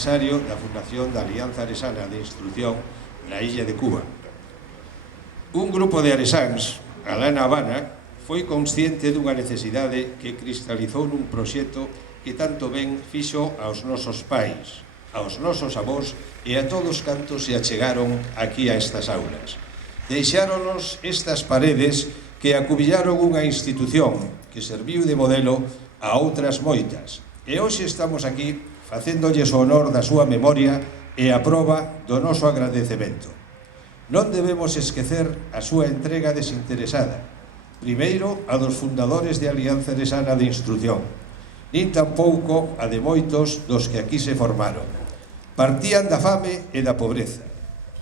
Aniversario da fundación da Alianza Aresana de Instrucción na illa de Cuba. Un grupo de aresáns, alá na Habana, foi consciente dunha necesidade que cristalizou nun proxecto que tanto ben fixo aos nosos pais, aos nosos avós e a todos cantos se achegaron aquí a estas aulas. Deixáronos estas paredes que acubillaron unha institución que serviu de modelo a outras moitas. E hoxe estamos aquí facéndolles o honor da súa memoria e a proba do noso agradecemento. Non debemos esquecer a súa entrega desinteresada, primeiro a dos fundadores de Alianza Aresana de Instrucción, nin tampouco a de moitos dos que aquí se formaron. Partían da fame e da pobreza,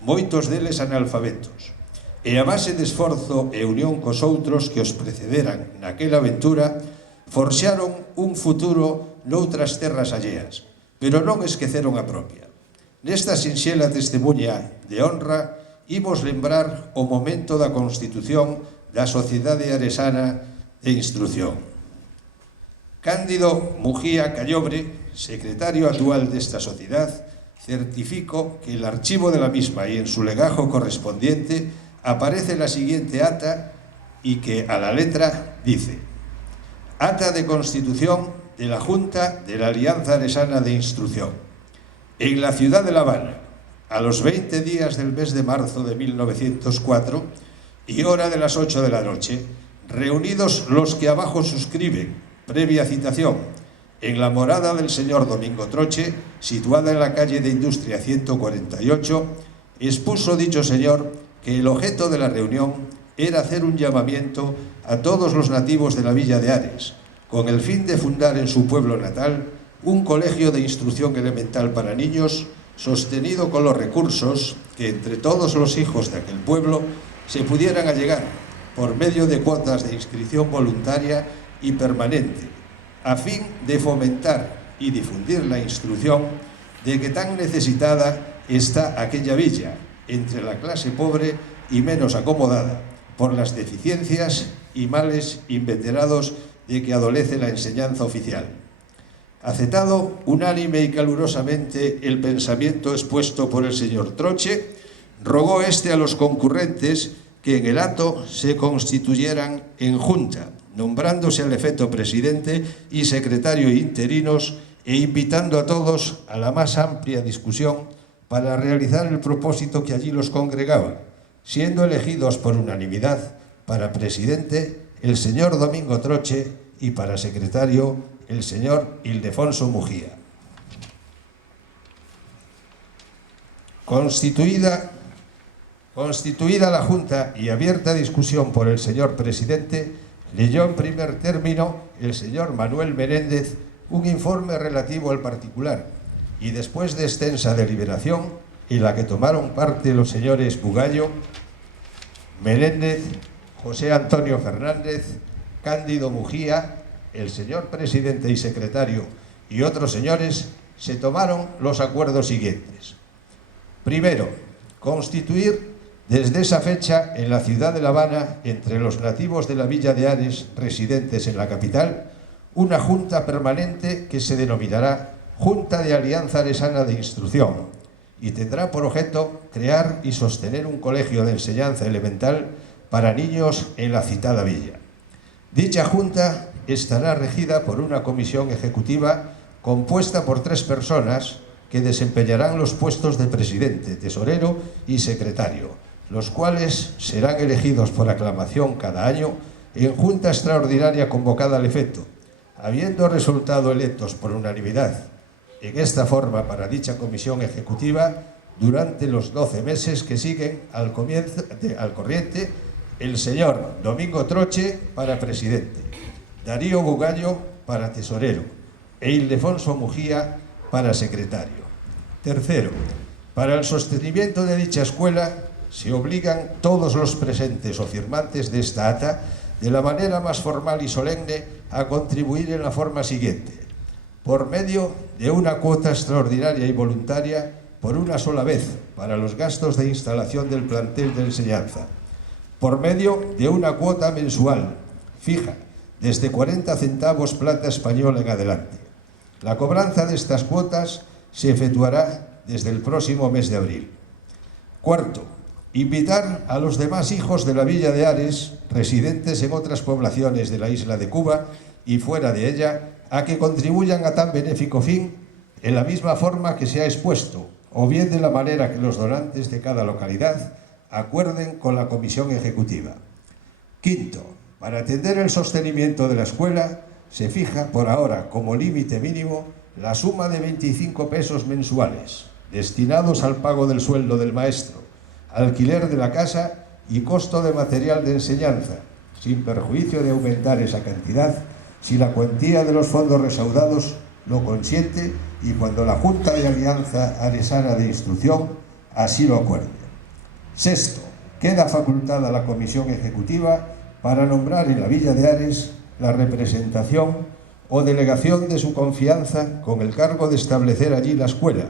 moitos deles analfabetos, e a base de esforzo e unión cos outros que os precederan naquela aventura, forxaron un futuro noutras terras alleas, pero non esqueceron a propia. Nesta sinxela testemunha de honra, imos lembrar o momento da constitución da Sociedade Aresana de Instrucción. Cándido Mujía Callobre, secretario actual desta sociedade, certifico que el archivo de la misma y en su legajo correspondiente aparece la siguiente acta y que a la letra dice: Acta de Constitución de la Junta de la Alianza Aresana de Instrucción. En la ciudad de La Habana, a los 20 días del mes de marzo de 1904 y hora de las 8 de la noche, reunidos los que abajo suscriben, previa citación, en la morada del señor Domingo Troche, situada en la calle de Industria 148, expuso dicho señor que el objeto de la reunión era hacer un llamamiento a todos los nativos de la villa de Ares, con el fin de fundar en su pueblo natal un colegio de instrucción elemental para niños sostenido con los recursos que entre todos los hijos de aquel pueblo se pudieran allegar por medio de cuotas de inscripción voluntaria y permanente, a fin de fomentar y difundir la instrucción de que tan necesitada está aquella villa, entre la clase pobre y menos acomodada, por las deficiencias y males inveterados de que adolece la enseñanza oficial. Aceptado unánime y calurosamente el pensamiento expuesto por el señor Troche, rogó a los concurrentes que en el acto se constituyeran en junta, nombrándose al efecto presidente y secretario interinos e invitando a todos a la más amplia discusión para realizar el propósito que allí los congregaba, siendo elegidos por unanimidad para presidente el señor Domingo Troche y para secretario el señor Ildefonso Mujía. Constituida la Junta y abierta discusión por el señor presidente, leyó en primer término el señor Manuel Menéndez un informe relativo al particular y después de extensa deliberación, en la que tomaron parte los señores Bugallo, Menéndez, José Antonio Fernández, Cándido Mujía, el señor presidente y secretario y otros señores, se tomaron los acuerdos siguientes. Primero, constituir desde esa fecha en la ciudad de La Habana, entre los nativos de la villa de Ares residentes en la capital, una junta permanente que se denominará Junta de Alianza Aresana de Instrucción y tendrá por objeto crear y sostener un colegio de enseñanza elemental para niños en la citada villa. Dicha junta estará regida por una comisión ejecutiva compuesta por 3 personas que desempeñarán los puestos de presidente, tesorero y secretario, los cuales serán elegidos por aclamación cada año en junta extraordinaria convocada al efecto, habiendo resultado electos por unanimidad en esta forma para dicha comisión ejecutiva durante los 12 meses que siguen al corriente el señor Domingo Troche para presidente, Darío Bugallo para tesorero e Ildefonso Mujía para secretario. Tercero, para el sostenimiento de dicha escuela se obligan todos los presentes o firmantes de esta acta de la manera más formal y solemne a contribuir en la forma siguiente: por medio de una cuota extraordinaria y voluntaria por una sola vez para los gastos de instalación del plantel de enseñanza, por medio de una cuota mensual fija desde 40 centavos plata española en adelante. La cobranza de estas cuotas se efectuará desde el próximo mes de abril. Cuarto, invitar a los demás hijos de la villa de Ares, residentes en otras poblaciones de la isla de Cuba y fuera de ella, a que contribuyan a tan benéfico fin en la misma forma que se ha expuesto, o bien de la manera que los donantes de cada localidad acuerden con la comisión ejecutiva. Quinto, para atender el sostenimiento de la escuela, se fija por ahora como límite mínimo la suma de 25 pesos mensuales, destinados al pago del sueldo del maestro, alquiler de la casa y costo de material de enseñanza, sin perjuicio de aumentar esa cantidad si la cuantía de los fondos resaudados lo consiente y cuando la Junta de Alianza Aresana de Instrucción así lo acuerde. Sexto, queda facultada la comisión ejecutiva para nombrar en la villa de Ares la representación o delegación de su confianza con el cargo de establecer allí la escuela,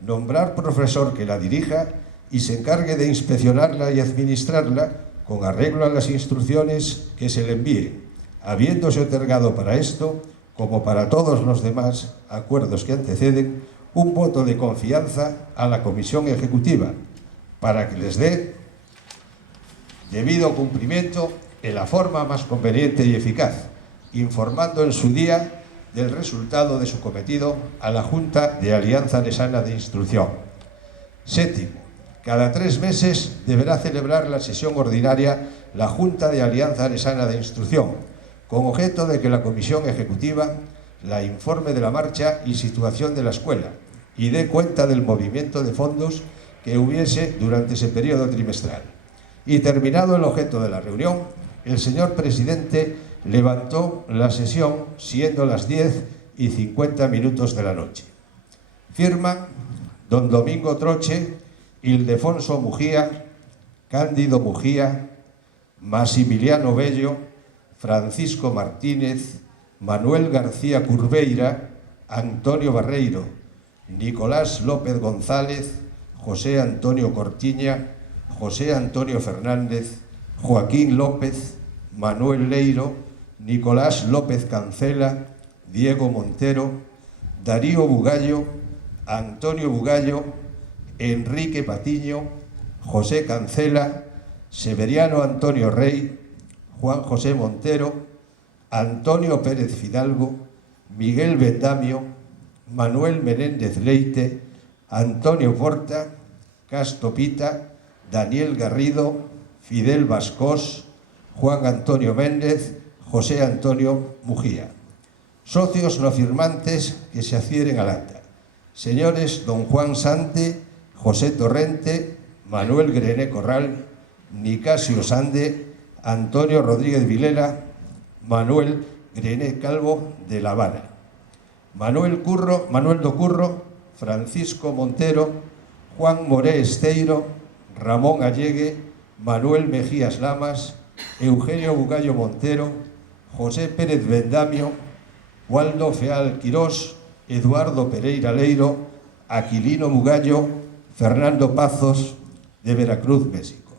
nombrar profesor que la dirija y se encargue de inspeccionarla y administrarla con arreglo a las instrucciones que se le envíen, habiéndose otorgado para esto, como para todos los demás acuerdos que anteceden, un voto de confianza a la comisión ejecutiva, para que les dé debido cumplimiento en la forma más conveniente y eficaz, informando en su día del resultado de su cometido a la Junta de Alianza Aresana de Instrucción. Séptimo, cada 3 meses deberá celebrar la sesión ordinaria la Junta de Alianza Aresana de Instrucción, con objeto de que la comisión ejecutiva la informe de la marcha y situación de la escuela y dé cuenta del movimiento de fondos que hubiese durante ese periodo trimestral. Y terminado el objeto de la reunión, el señor presidente levantó la sesión siendo las 10:50 de la noche. Firman don Domingo Troche, Ildefonso Mujía, Cándido Mujía, Maximiliano Bello, Francisco Martínez, Manuel García Curveira, Antonio Barreiro, Nicolás López González, José Antonio Cortiña, José Antonio Fernández, Joaquín López, Manuel Leiro, Nicolás López Cancela, Diego Montero, Darío Bugallo, Antonio Bugallo, Enrique Patiño, José Cancela, Severiano Antonio Rey, Juan José Montero, Antonio Pérez Fidalgo, Miguel Vendamio, Manuel Menéndez Leite, Antonio Porta, Casto Pita, Daniel Garrido, Fidel Vascós, Juan Antonio Méndez, José Antonio Mujía. Socios no firmantes que se adhieren al acta. Señores don Juan Sante, José Torrente, Manuel Grené Corral, Nicasio Sande, Antonio Rodríguez Vilela, Manuel Grené Calvo de La Habana. Manuel do Curro, Francisco Montero, Juan Moré Esteiro, Ramón Allegue, Manuel Mejías Lamas, Eugenio Bugallo Montero, José Pérez Vendamio, Waldo Feal Quirós, Eduardo Pereira Leiro, Aquilino Bugallo, Fernando Pazos, de Veracruz, México.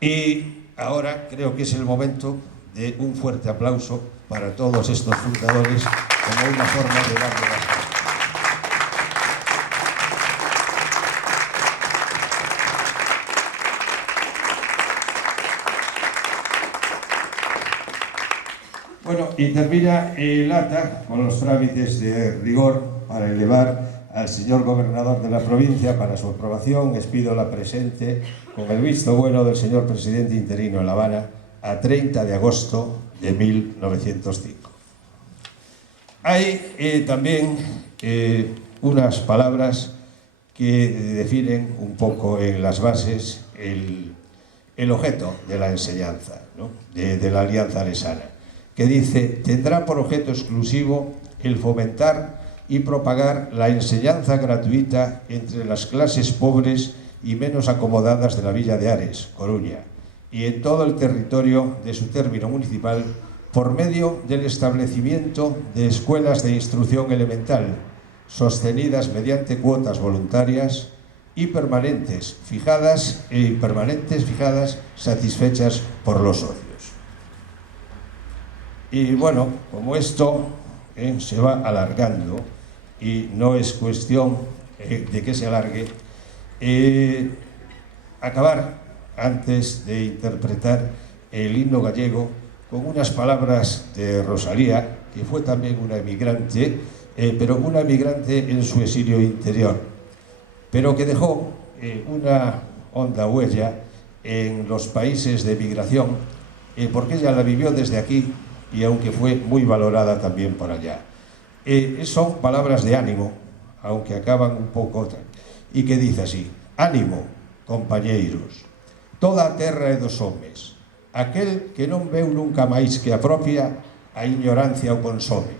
Y ahora creo que es el momento de un fuerte aplauso para todos estos fundadores como una forma de darle las gracias. Bueno, y termina el acta con los trámites de rigor para elevar al señor gobernador de la provincia para su aprobación. Les pido la presente con el visto bueno del señor presidente interino en La Habana a 30 de agosto de 1905. Hay también unas palabras que definen un poco en las bases el objeto de la enseñanza, ¿no? de la Alianza Aresana, que dice: tendrá por objeto exclusivo el fomentar y propagar la enseñanza gratuita entre las clases pobres y menos acomodadas de la villa de Ares, Coruña, y en todo el territorio de su término municipal, por medio del establecimiento de escuelas de instrucción elemental, sostenidas mediante cuotas voluntarias y permanentes fijadas, satisfechas por los socios. Y bueno, como esto se va alargando y no es cuestión de que se alargue, acabar antes de interpretar el himno gallego con unas palabras de Rosalía, que fue también una emigrante, pero una emigrante en su exilio interior, pero que dejó una honda huella en los países de migración, porque ella la vivió desde aquí y aunque fue muy valorada también por allá. Son palabras de ánimo, aunque acaban un poco, y que dice así: ánimo, compañeiros, toda a terra é dos homes, aquel que non veu nunca máis que a propia, a ignorancia o consome.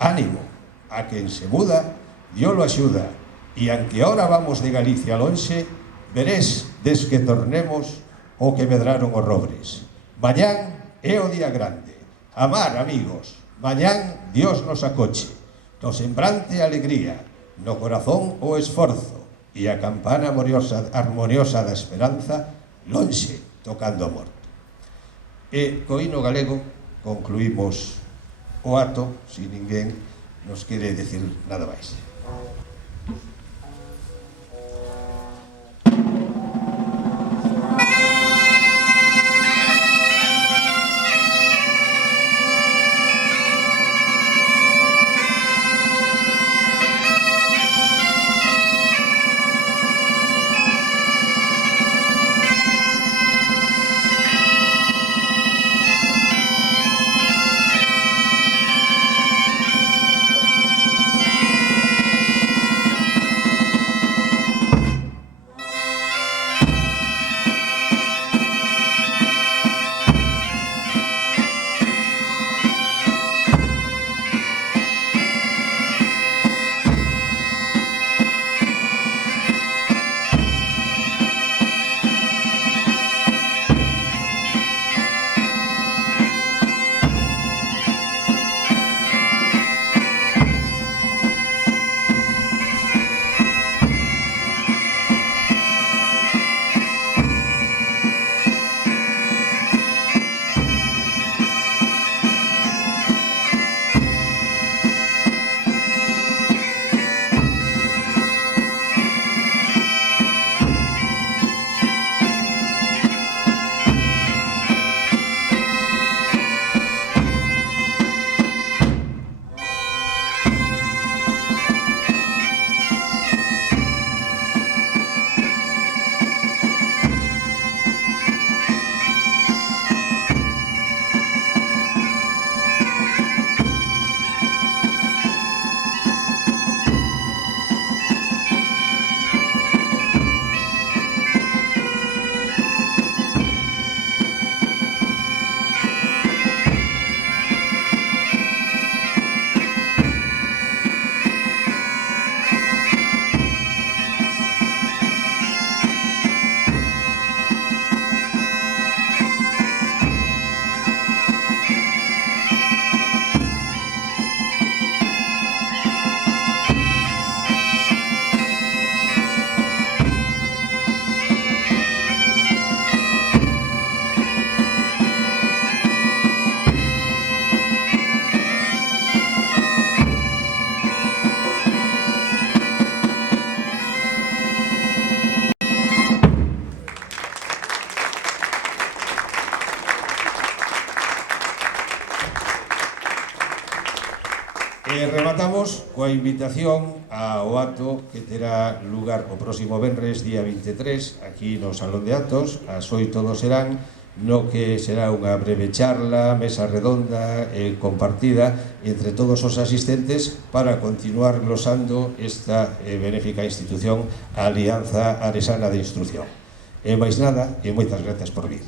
Ánimo, a quen se muda, Dios lo axuda, e aunque ahora vamos de Galicia lonxe, verés des que tornemos o que medraron os robres. Mañán é o día grande. Amar, amigos, mañán Dios nos acoche, no sembrante alegría, no corazón o esforzo, e a campana armoniosa da esperanza lonxe tocando a morto. E co hino galego concluímos o acto, se ninguén nos quere decir nada máis. coa invitación ao acto que terá lugar o próximo venres, día 23, aquí no Salón de Actos, ás 8 do serán, no que será unha breve charla, mesa redonda compartida entre todos os asistentes para continuar glosando esta benéfica institución, a Alianza Aresana de Instrucción. E máis nada, e moitas grazas por vir.